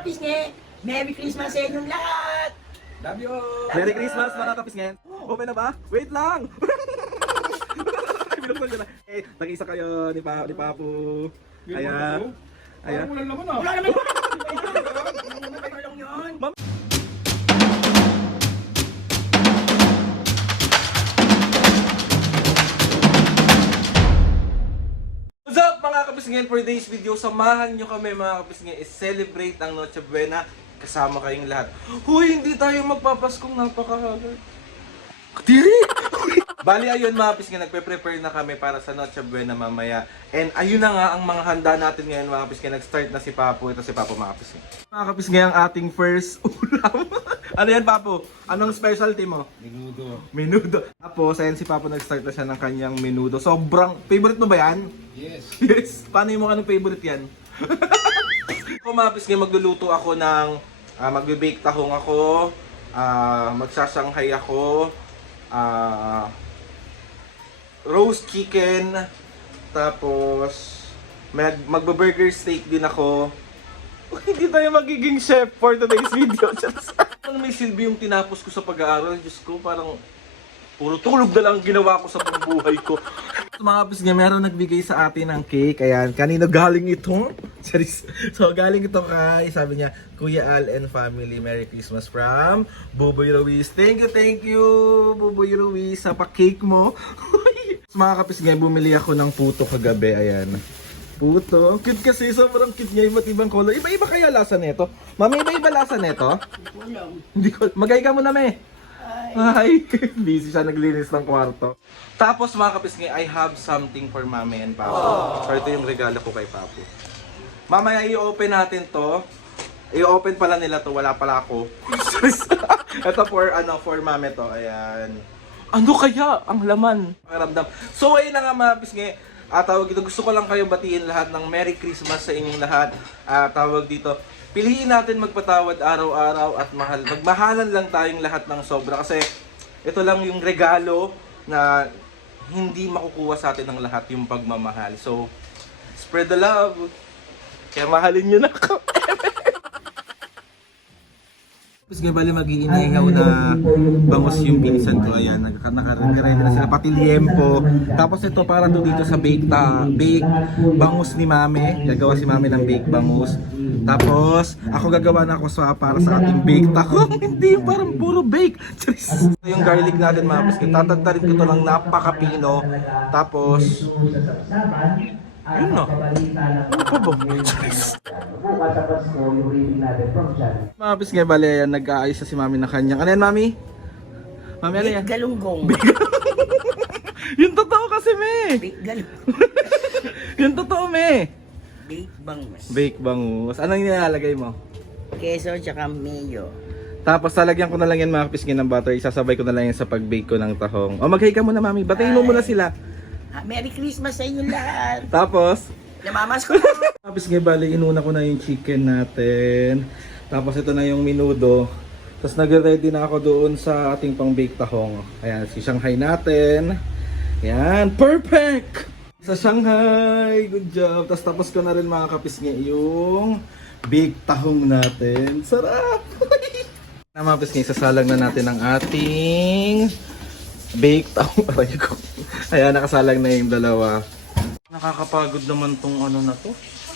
Kapisngi, Merry Christmas sa inyong lahat! Love you! Merry Christmas mga kapisngen! Open na ba? Wait lang! Binuksan ko na. Eh, nag-isa kayo ni Papu. Ayan. Ayan. Wala naman ah! Wala naman! Wala lang yun! What's up mga kapisngin? For today's video, samahan nyo kami mga kapisngin i-celebrate ang Noche Buena kasama kayong lahat. Huy, hindi tayo magpapaskong napakahagad. Kadiri! Bali ayun mga kapisngin, nagpe-prepare na kami para sa Noche Buena mamaya. And ayun na nga ang mga handa natin ngayon mga kapisngin. Nag-start na si Papu. Ito si Papu mga kapisngin. Mga kapisngin, ang ating first ulam. Ano yan Papu? Anong specialty mo? Minudo. Menudo. Tapos, ayan si Papa nag-start na siya ng kanyang menudo. Sobrang, favorite mo ba yan? Yes. Yes. Paano yung anong favorite yan? Ako mapis ngayon magluluto ako ng, magbe-bake tahong ako, magsashanghai ako, roast chicken, tapos magbe-burger steak din ako. Hindi tayo magiging chef for today's video. Ano may silbi yung tinapos ko sa pag-aaral? Diyos ko, parang puro tulog na lang ang ginawa ko sa buhay ko. So, mga kapis nga, meron nagbigay sa atin ng cake. Ayan, kanino galing ito? So, galing ito kay, sabi niya, Kuya Al and family, Merry Christmas from Buboy Ruiz. Thank you, Buboy Ruiz, sa pa-cake mo. So, mga kapis nga, bumili ako ng puto kagabi. Ayan. Puto. Cute kasi, sobrang cute niya, iba't ibang color. Iba-iba kaya lasa nito? Mami, iba-iba lasa nito? Hindi ko, magay ka muna, me. Ay, busy siya naglinis ng kwarto. Tapos mga kapisngi, I have something for Mami and Papu. So ito yung regalo ko kay Papu. Mamaya i-open natin to. I-open pala nila to, wala pala ako. Ito for Mami to, ayan. Ano kaya ang laman? Pakiramdam. So ayun na nga mga kapisngi. Tawag dito, gusto ko lang kayo batiin lahat ng Merry Christmas sa inyong lahat. Tawag dito, piliin natin magpatawad araw-araw at magmahalan lang tayong lahat ng sobra. Kasi ito lang yung regalo na hindi makukuha sa atin ng lahat, yung pagmamahal. So, spread the love. Kaya mahalin nyo na ako. Tapos nga bali mag-iingaw na bangos yung pinsan ko. Ayan, nakaready na sila. Pati liempo. Tapos ito para to dito sa bake bangus ni Mami. Gagawa si Mami ng bake bangus. Tapos ako gagawa na ako para sa ating bake tahong. Hindi parang puro bake. Yung garlic natin mga paski. Tatagtarin ko ito ng napakapino. Tapos yun na. Ano pa ba? Mga pis nga bali, ayan, nag-aayos na si Mami na kanyang. Ano yan, Mami? Mami, ano yan? Big galunggong. Yung totoo kasi, me! Big galunggong. Yung totoo, me! Big bangus. Bake bangus. Anong nilalagay mo? Keso tsaka mayo. Tapos lalagyan ko na lang yan mga pisngin ng butter. Isasabay ko na lang yan sa pag-bake ko ng tahong. O mag-hi ka muna, Mami. Batayin mo muna sila. Merry Christmas sa inyong lahat! Tapos, Namamas ko na! tapos nga bali, inuna ko na yung chicken natin. Tapos ito na yung menudo. Tapos nag-ready na ako doon sa ating pang-bake tahong. Ayan, si Shanghai natin. Ayan, perfect! Sa Shanghai, good job. Tapos ko na rin mga kapisngi yung bake tahong natin. Sarap! Na mga kapisngi, sasalang na natin ang ating bake tahong. Aray ko. Ayan, nakasalang na yung dalawa. Nakakapagod naman tong ano na to.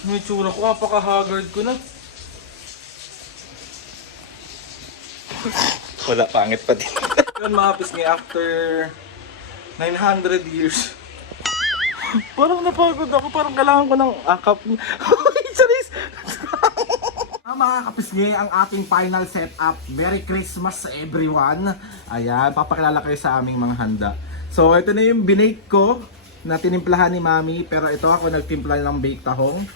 Yung itsura ko, apaka-haggard ko na. Wala, pangit pa din. Yun mga pisngi, after 900 years. Parang napagod ako, parang kailangan ko ng akap. Charis! Mga kapisngi, ang ating final setup. Merry Christmas sa everyone. Ayan, papakilala kayo sa aming mga handa. So, ito na yung binake ko na tinimplahan ni Mami. Pero ito ako nagtimpla ng bake tahong.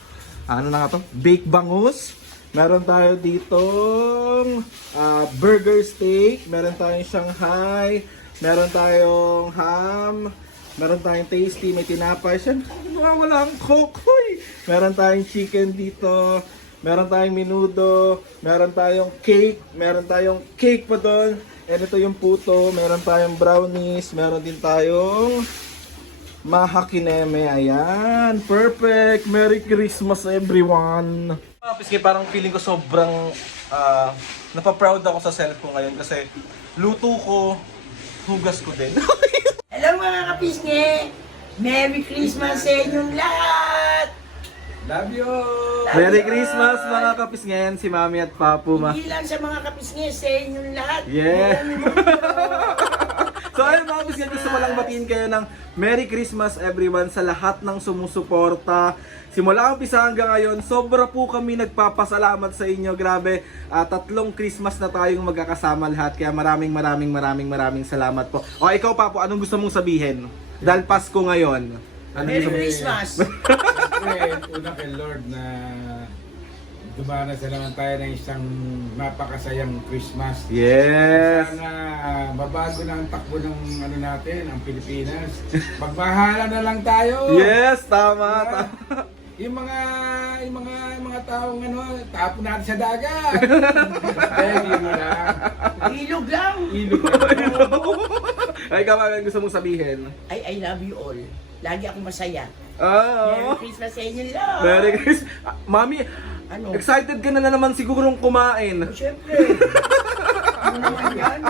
Ano na nga to? Bake bangus. Meron tayo ditong burger steak. Meron tayong Shanghai. Meron tayong ham. Meron tayong tasty. May tinapay. Siyempre, wala ang coke. Meron tayong chicken dito. Meron tayong menudo. Meron tayong cake. Meron tayong cake pa doon. And ito yung puto, meron tayong brownies, meron din tayong mahakineme. Ayan, perfect! Merry Christmas everyone! Mga pisngi, parang feeling ko sobrang napaproud ako sa self ko ngayon kasi luto ko, hugas ko din. Hello mga kapisngi! Merry Christmas sa inyong lahat! Love you! Merry Christmas mga kapisngen, si Mami at Papu. Hindi lang sa mga kapisngi, sa inyong lahat. Yeah. Buong mundo. So ayun mga kapisngen, gusto ko lang batiin kayo ng Merry Christmas everyone sa lahat ng sumusuporta. Simula umpisa hanggang ngayon, sobra po kami nagpapasalamat sa inyo. Grabe, 3 Christmas na tayong magkakasama lahat. Kaya maraming salamat po. O ikaw Papu, anong gusto mong sabihin? Dahil Pasko ngayon. Merry Christmas! Siyempre, una kay Lord na dumaranas na naman tayo ng isang napakasayang Christmas. Yes! Sana mabago na ang takbo ng ano natin, ang Pilipinas. Magmahala na lang tayo. Yes, tama. Diba? Yung mga taong ano, tapon natin sa dagat. Ilog lang. Ilog lang! Ilog lang. Ay, ikaw ano gusto mong sabihin? I love you all. Lagi akong masaya. Ah, Merry Christmas sa inyong lahat! Merry Christmas. Mami, Ano? excited ka na naman sigurong kumain. Siyempre. Ano naman yan?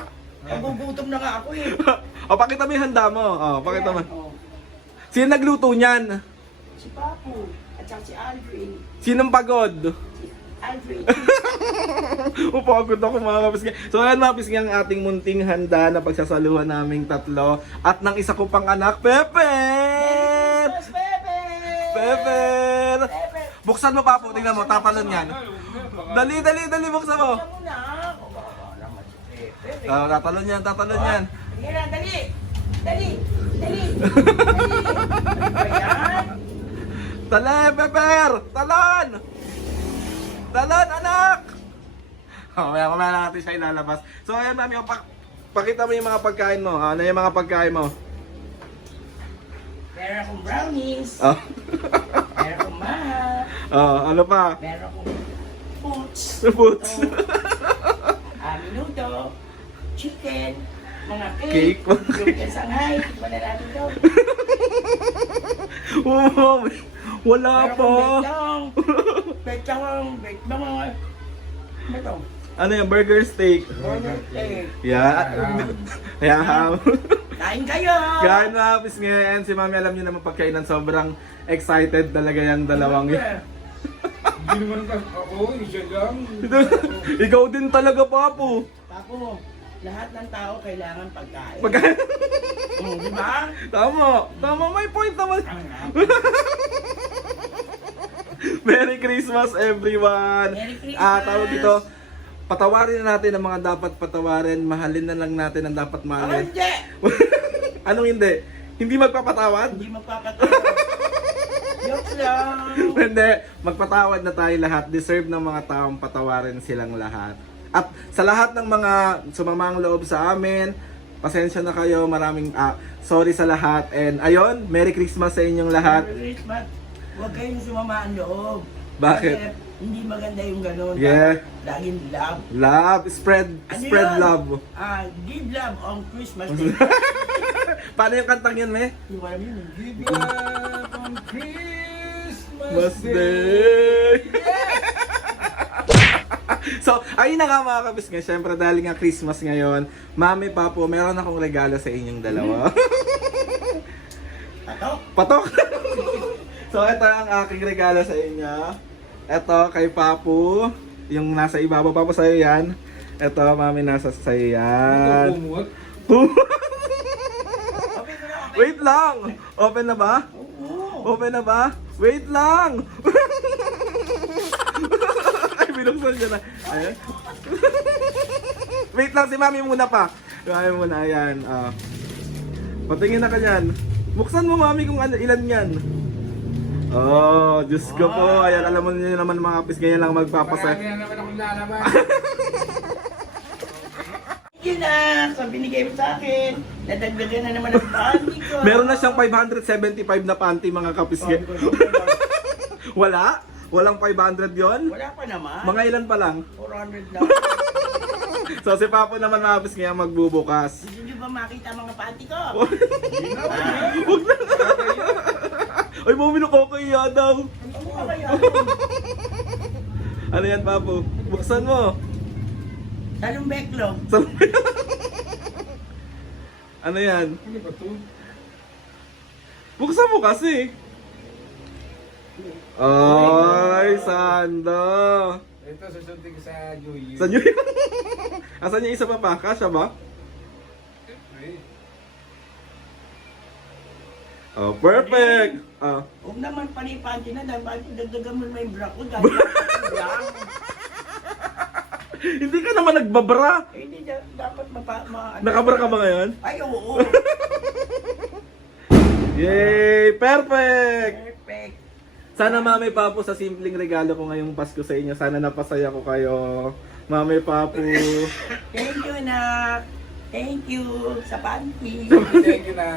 Nagugutom na nga ako eh. O, pakita mo yung handa mo. O, pakita mo. Ayan, oh. Sino nagluto niyan? Si Papu. At saka si Aldrin. Sinong pagod? Aldrin. Upagod ako mga kapisngi. So ayan mga kapisngi, ang ating munting handa na pagsasaluhan naming 3. At ng isa ko pang anak, Pepe! Christmas, Pepe! Pepe! Pepe! Buksan mo Papu, tingnan mo, tatalon yan. Dali, buksan mo. Buksan mo na. Kawawa naman si Pepe. Tatalon yan. Sige na, dali! Dali! Ano ba yan? Tala, Pepper! Talon! Talon, anak! Mamaya lang natin siya ilalabas. So ayan mami, pakita mo yung mga pagkain mo. Ano yung mga pagkain mo? Meron akong brownies. Oh. Meron akong maha. Ano pa? Meron akong foods. Foods. Minuto. Chicken. Mga Cake. cake. Yung Shanghai. Wala natin ito. Oh, wala Meron pa. akong betong. Ano ito? Ano yung burger steak? Burger cake. Yeah. Yeah. Kain kayo! Kain na, pis ngayon. Si mami alam niyo naman pagkainan. Sobrang excited talaga yung dalawang yun. Hindi naman ako, isa lang. Ikaw din talaga, Papu. Papo, lahat ng tao kailangan pagkain. Pagkain. Di ba? Tama, may point naman. Merry Christmas everyone! Merry Christmas! Tawag dito, patawarin na natin ang mga dapat patawarin, mahalin na lang natin ang dapat Ako mahalin. hindi! Anong hindi? Hindi magpapatawad? Hindi magpapatawa. Joke lang! Hindi, magpatawad na tayo lahat. Deserve ng mga taong patawarin silang lahat. At sa lahat ng mga sumamang loob sa amin, pasensya na kayo, maraming sorry sa lahat. And ayun, Merry Christmas sa inyong lahat. Merry Christmas! Huwag kayong sumama ang loob. Bakit? Kasi hindi maganda yung gano'n. Yeah. Laging love. Love, spread yun? love. Give love on Christmas Day. Paano yung kantang yun, me? Hindi ko alam yun. Give love on Christmas Mas Day. day. So, ayun na nga mga kabis nga. Siyempre dahil nga Christmas ngayon, Mami, Papu, meron akong regalo sa inyong dalawa. Patok? Patok! So, ito ang aking regalo sa inyo. Ito kay Papu. Yung nasa ibabaw, Papu, sa'yo yan. Ito, Mami, nasa sa'yo yan. Kumot. Open mo na, open. Wait lang! Open na ba? Oo. Open na ba? Wait lang! Ay, binuksan siya na. Ayan. Wait lang, si Mami muna pa. Si Mami muna, ayan. Patingin na ka dyan. Buksan mo, Mami, kung ilan yan. Oh, Diyos ko po. Ayan, alam mo niyo naman mga kapis, ganyan lang magpapasaya. Marami na naman akong lalaban. Yun na, sa binigay mo sa akin. Nadagdagan na naman ang panty ko. Meron na siyang 575 na panty mga kapis. Wala? Walang 500 yon? Wala pa naman. Mga ilan pa lang? 400 lang. So si Papo naman mga kapis ngayon magbubukas. Gusto niyo ba makita mga panty ko? Ay, mami, nakakaya daw. Ano ba kaya? Ano yan, Papo? Buksan mo. Talong beklog. Ano yan? Ano ba to? Buksan mo kasi. Ay, sando. Ito susunod ko sa New Year. Saan yun? Asan yung isa pa pa? Kasha ba? Siyempre. Oh, perfect! Ah. Huwag naman panipanti na dahil dagdagan mo na yung bra ko dahil lang. Hindi ka naman nagbabra. Hindi dapat Nakabra ka ba ngayon? Ay, oo. Yay! Perfect! Perfect. Sana Mami Papo sa simpleng regalo ko ngayong Pasko sa inyo. Sana napasaya ko kayo. Mami Papo. Thank you, anak. Thank you sa panty. Thank you na.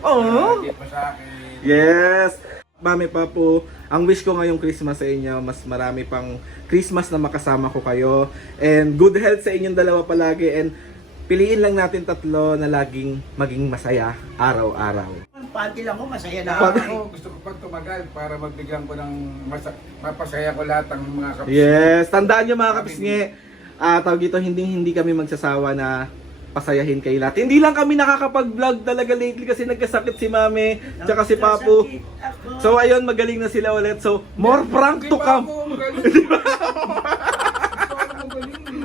Oh! Gift mo sa akin. Yes! Mami Papo, ang wish ko ngayong Christmas sa inyo, mas marami pang Christmas na makasama ko kayo. And good health sa inyong dalawa palagi. And piliin lang natin tatlo na laging maging masaya araw-araw. Panty lang ko, masaya na Panty. ako. Gusto ko pag tumagal para magbigyan ko ng mapasaya ko lahat ng mga kapatid. Yes! Tandaan nyo mga kapisngi, tawag dito, hindi kami magsasawa na pasayahin kayo lahat. Hindi lang kami nakakapag-vlog talaga lately kasi nagkasakit si Mami, tsaka si Papo. Nagkasakit ako. So ayun, magaling na sila ulit. So, more prank to come.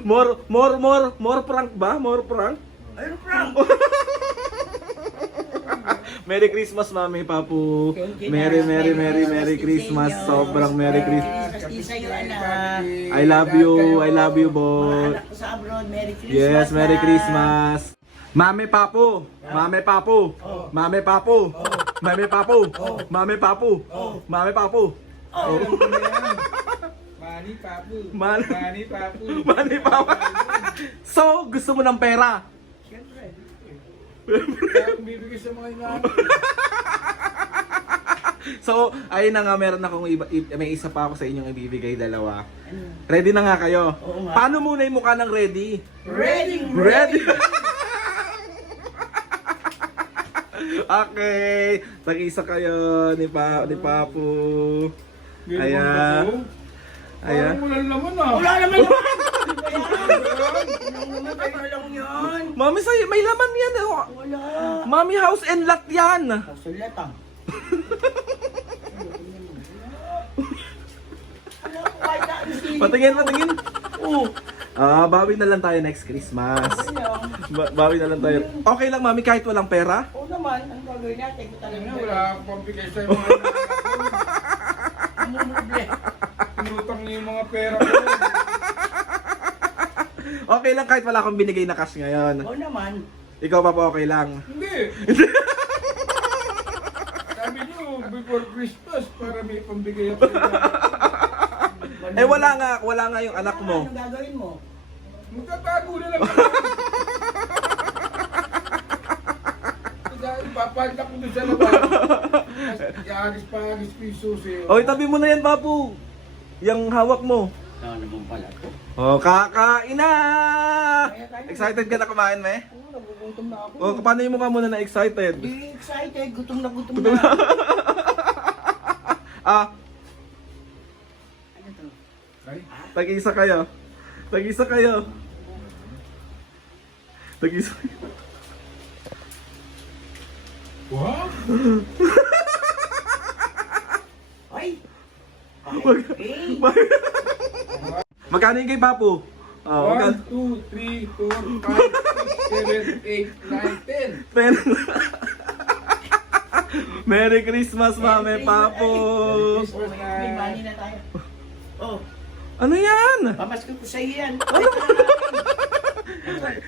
More prank ba? More prank? Ayun, Frank. Merry Christmas, Mami, Papu. Thank you, Merry Merry Christmas. Christmas Sobrang Merry Christmas. Christmas din sa'yo, anak. I love you, Mga boy. anak ko sa abroad, Merry Christmas. Yes, Merry na. Christmas. Mami Papu, Mami Papu, Mami Papu, Mami Papu, Mami Papu, Mami Papu. Oh. Mani Papu. Man- Mani Papu. Mani Papu. So, gusto mo ng pera? Siyempre. Kaya kung bibigay sa mga inaano. So, ayun na nga, meron akong may isa pa ako sa inyong ibibigay, dalawa. Ano? Ready na nga kayo? Oo nga. Paano muna yung mukha ng ready? Ready, Ready? Okay, tag-isa kayo ni Papu. Ayan. Ayan. Parang wala naman ah. Wala naman yun. Wala naman, pero lang yun. Mami, may laman yan. Oh. Wala. Mami, house and lot yan. Sulat ah. Wala ko kahit na ano sili. Patingin. Bawi na lang tayo next Christmas. Bawi na lang tayo. Okay lang, Mami, kahit walang pera? Oo naman, ang gagawin natin? Kung talagang Wala akong pambigay sa mga anak ko. Namumuble. Tinutang niyo yung mga pera ko. Okay lang kahit wala akong binigay na cash ngayon. Oo naman. Ikaw pa po okay lang. Hindi. Sabi niyo, before Christmas, para may pambigay ako. Wala nga yung anak mo. Ano gagawin mo? Magtatago na lang ako. Dahil papantak ko doon sa labas. Agis pa ko yung susi. O, itabi mo na yan, Papu. Yung hawak mo. Ano naman pala ito? O, kakain na! Excited ka na kumain, me? Oo, nagugutom na ako. O, paano yung mukha mo na excited? Hindi excited, gutom na. Ah, Ano to? Ay, tag-isa kayo. Tag-isa kayo. Tag-isa kayo. wow! Ay! Mag- Hey! Magkano yung kay Papu? 1, Magkano? 2, 3, 4, 5, 6, 7, 8, 9, 10. Merry Christmas, Mami Papu! May money na tayo. Oh, Ano yan? pamasko ko sa iyo yan.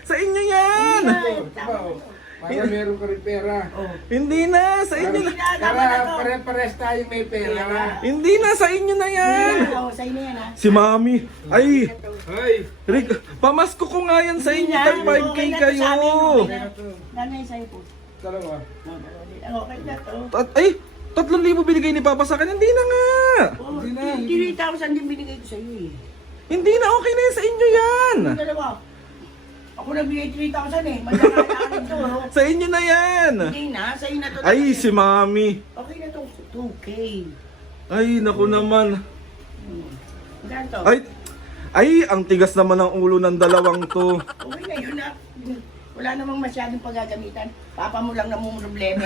Sa inyo yan! Ito ba, oh. Para meron ka rin pera. Oh. Hindi na, sa inyo na. Para pare-pares tayo may pera. Hindi na, sa inyo na yan. Oh, sa inyo yan ha. Si Mami. Ay, Ay! Rick, pamasko ko nga yan sa inyo. Tag 5K Okay na to kayo. sa amin, okay na. Ano to? Nanay sa'yo po. Dalawa. Okay na to. Ay, 3,000 binigay ni Papa sa akin. Hindi na nga. Oh, Hindi na. 3,000 din binigay ko sa iyo eh. Hindi na, okay na yan sa inyo yan. Yung dalawa. Ako nagbigay 3,000 eh. Magkakalain to. Oh. Sa inyo na yan. Hindi na, sa'yo na to. Ay, si Mami. Okay na to, 2K. Ay, naku naman. Ganto. Ay, ang tigas naman ng ulo ng dalawang to. Okay na yun na. Wala namang masyadong paggagamitan. Papa mo lang namang problema.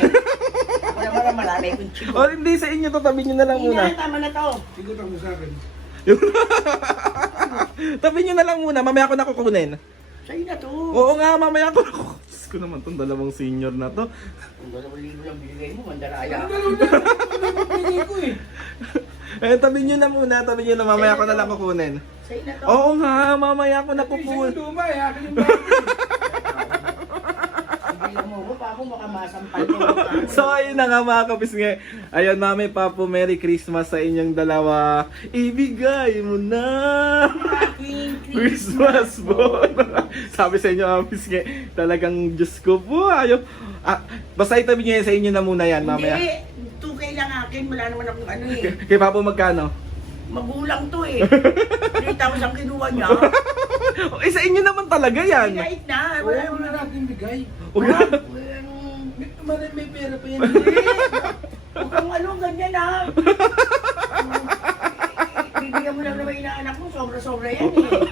Ako naman marami kong chibo. O hindi, sa inyo to, tabi nyo na lang muna. Tama na to. Sigutan mo sa akin. Tabi nyo na lang muna, mamaya ko na kukunin. Sa'yo na to. Oo nga, mamaya ko na kukunin. Diyos ko naman tong dalawang senior na to. Kung 2,000 lang binigay mo, mandaraya. Hindi ko eh. Eh, tabi nyo na muna, tabi nyo na, mamaya ko na lang kukunin. Sa'yo na to. Oo nga, mamaya ko na Isa kukunin. yung luma eh, akin yung bago. Hindi mo ko pa ako makamasampal mo. So ayun na nga mga kapisngi. Ayun mami, papo, Merry Christmas sa inyong dalawa. Ibigay mo na Christmas bon. Sabi sa inyo mga kapisngi, talagang Diyos ko po. Ayaw. Basta itabi nyo yan sa inyo na muna yan mamaya. Hindi, 2K lang akin. Wala naman akong ano eh. Kay papo magkano? Magulang to eh. 3,000 kinuha niya. Sa inyo naman talaga yan. Kahit na. Wala Wala mo naman na natin bigay. May pera pa yan. Huwag kang ano, ganyan ha. Bibigyan mo lang naman inaanak mo, sobra-sobra yan eh.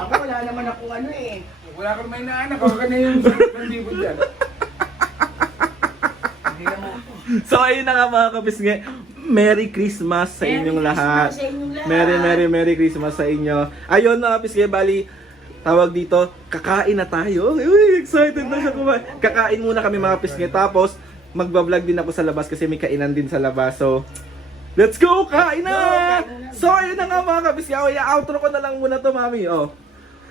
Ako wala naman akong ano eh. Wala kang may naanak. Ako ka na yung pandibod dyan. Hindi na mo ako. So ayun na nga mga kapisngi. Merry Christmas sa inyong lahat. Sa inyong lahat. Merry Christmas sa inyo. Ayun mga kapisngi, bali tawag dito, kakain na tayo. Uy, excited na siya kumain. Kakain muna kami mga kapisngi. Tapos magbablog din ako sa labas kasi may kainan din sa labas. So let's go! Kain na! So ayun na nga mga kapisngi. Outro ko na lang muna to mami.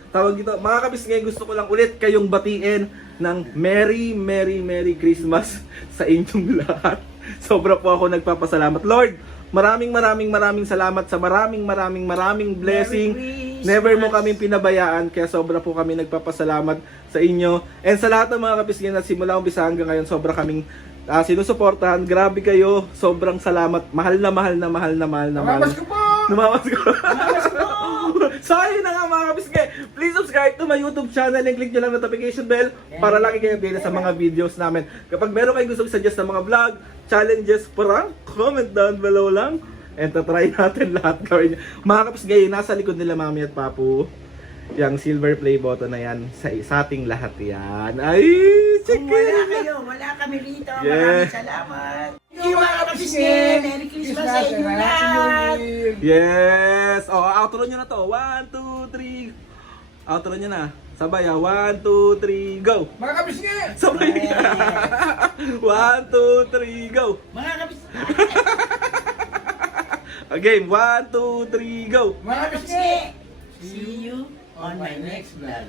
Tawag dito, mga kapisngi, gusto ko lang ulit kayong batiin ng Merry Christmas sa inyong lahat. Sobra po ako nagpapasalamat. Lord, maraming salamat sa maraming blessing. Never mo kami pinabayaan, kaya sobra po kami nagpapasalamat sa inyo. And sa lahat ng mga kapisngi na simula umpisa hanggang ngayon, sobra kaming sinusuportahan. Grabe kayo, sobrang salamat. Mahal na. Namamas ko po! Namamas ko. So ayun na nga mga kapisngi, please subscribe to my YouTube channel and click nyo lang notification bell para lagi kayo updated sa mga videos namin. Kapag meron kayo gusto suggest na mga vlog, challenges, prank, comment down below lang and tatry natin lahat gawin nyo. Mga kapisngi, nasa likod nila mami at papu, yung silver play button na yan sa ating lahat yan. Ay, check Kung wala kayo, wala kami rito. Yeah. Maraming salamat. Thank you mga kapisngi. Merry Christmas sa inyong lahat. Yes! Outro nyo na to. 1, 2, 3. Outro nyo na. Sabay 1, 2, 3, go! Mga kabisngi! Sabay! 1, 2, 3, go! Mga kapisngi. Again, 1, 2, 3, go! Mga kabisngi! See you on my next vlog.